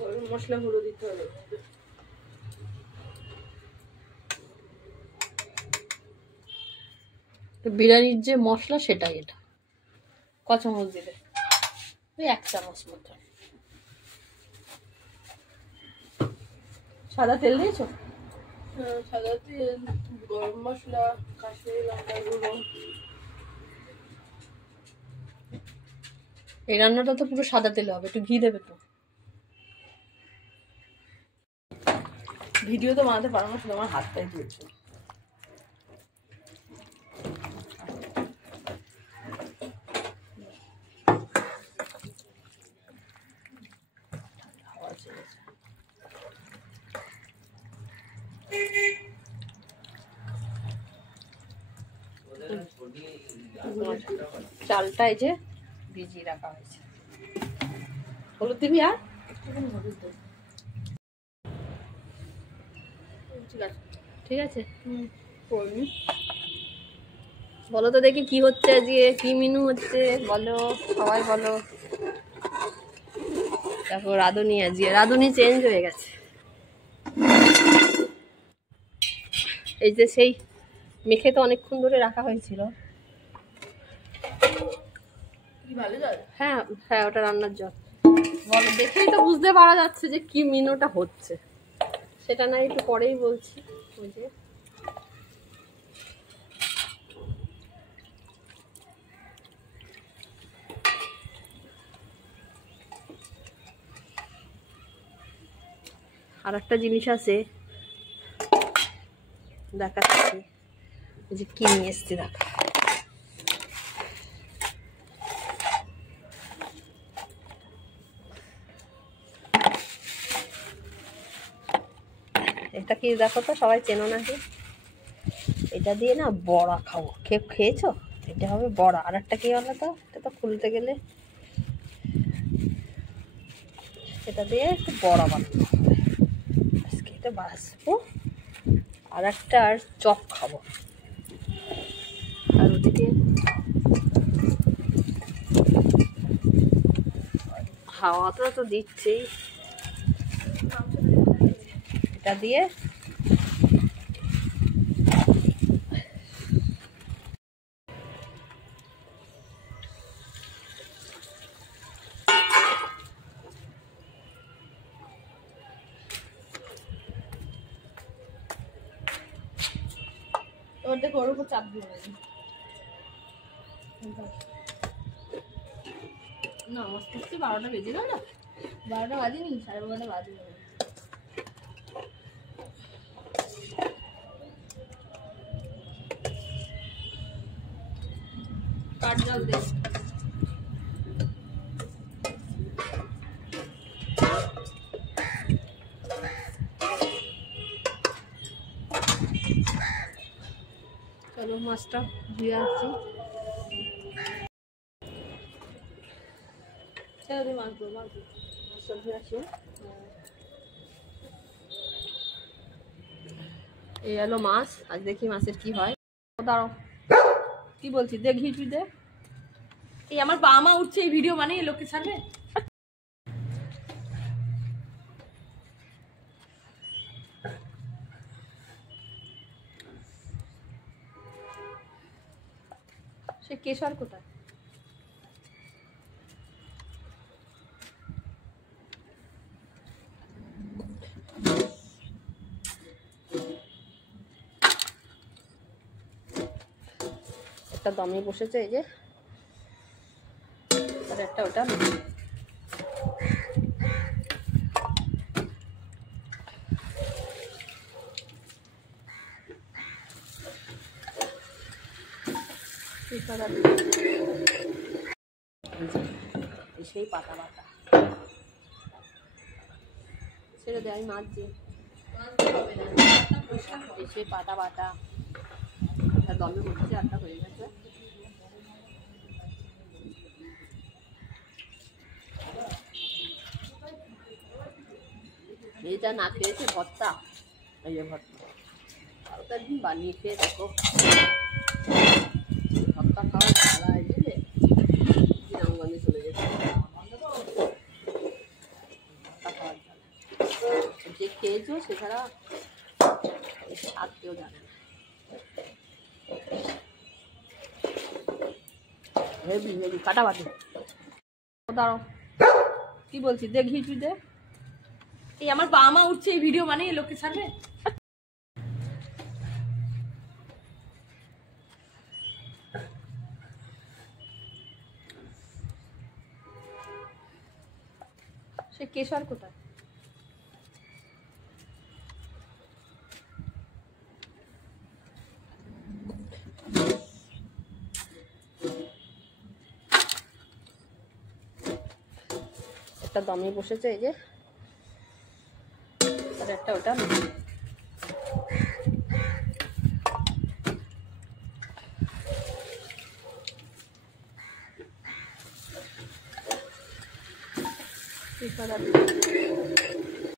গরম মশলা গুঁড়ো দিতে হবে। বিরিয়ানির যে মশলা সেটাই এটা। ক চামচ দিলে? ওই 1 চামচ মতো। সাদা তেল দিয়েছো? সাদা তেল, গরম মশলা, কাশ্মীরি লঙ্কা গুঁড়ো। এই রান্নাটা তো পুরো সাদা তেলে হবে, একটু ঘি দেবে তো। ভিডিও তো বানাতে পারবো না, শুধু আমার হাতটাই চলছে। চালটা এই যে ভিজিয়ে রাখা হয়েছে। হলুদ দিবি আর ঠিক আছে। বলো তো দেখি কি হচ্ছে আজকে, কি মেনু হচ্ছে বলো, সবাই বলো। তারপর রাঁধুনি, আজকে রাঁধুনি চেঞ্জ হয়ে গেছে। এই যে সেই মেখে তো অনেকক্ষণ ধরে রাখা হয়েছিল। হ্যাঁ হ্যাঁ, ওটা রান্নার জল। বলো, দেখেই তো বুঝতে পারা যাচ্ছে যে কি মেনুটা হচ্ছে। সেটা না একটু পরেই বলছি। ওই যে আর একটা জিনিস আছে দেখাচ্ছি, যে কি নিয়ে এসছি দেখা। এটা কি দেখো তো, সবাই চেনো নাকি? এটা দিয়ে না বড়া খাবো। খেয়েছো? এটা হবে বড়া। আর একটা কি হলো তো, এটা তো খুলতে গেলে এটা দিয়ে একটু বড়া বানাবো আজকে। এটা বাছবো, আর একটা আর চপ খাবো। আর ওদিকে হাওয়াটা তো দিচ্ছেই। এটা দিয়ে ওর উপর চাপ দিয়ে না, আস্তে আস্তে 12টা বেজে গেল। 12টা বাজেনি, 12:30 বাজে। কাঠ জল দে। চলো মাছটা ধুয়ে আসছি। মাছটা ধুয়ে আসি। এই হলো মাছ। আজ দেখি মাছের কি হয়। দাঁড়াও, কি বলছি, দেখি তুই দে। এই আমার বাবা মা উঠছে, এই ভিডিও বানিয়ে লোককে ছাড়বে। সে কেশর কোথায়? একটা দমে বসেছে এই যে, আর একটা ওটা। সেই পাতা বাটা ছেড়ে দেয়, আমি মাছছি। সেই পাতা বাটা দমে বসেছে, একটা হয়ে গেছে। এইটা না খেয়েছে ভর্তা, এই যে ভর্তা, কালকে একদিন বানিয়ে খেয়ে দেখো। ভর্তা খাওয়ার জ্বালা এসেছে, গ্রামগঞ্জে চলে যেতে। খেয়েছো সেছাড়া আর কেউ জানে না। হেভি হেভি কাটাবাটি। দাঁড়াও কি বলছি, দে ঘি তুই দে। এই আমার বাবা মা উঠছে, এই ভিডিও মানে লোককে ছাড়বে। সে কেশর কোথায়? একটা দমে বসেছে এই যে, আর একটা ওটা।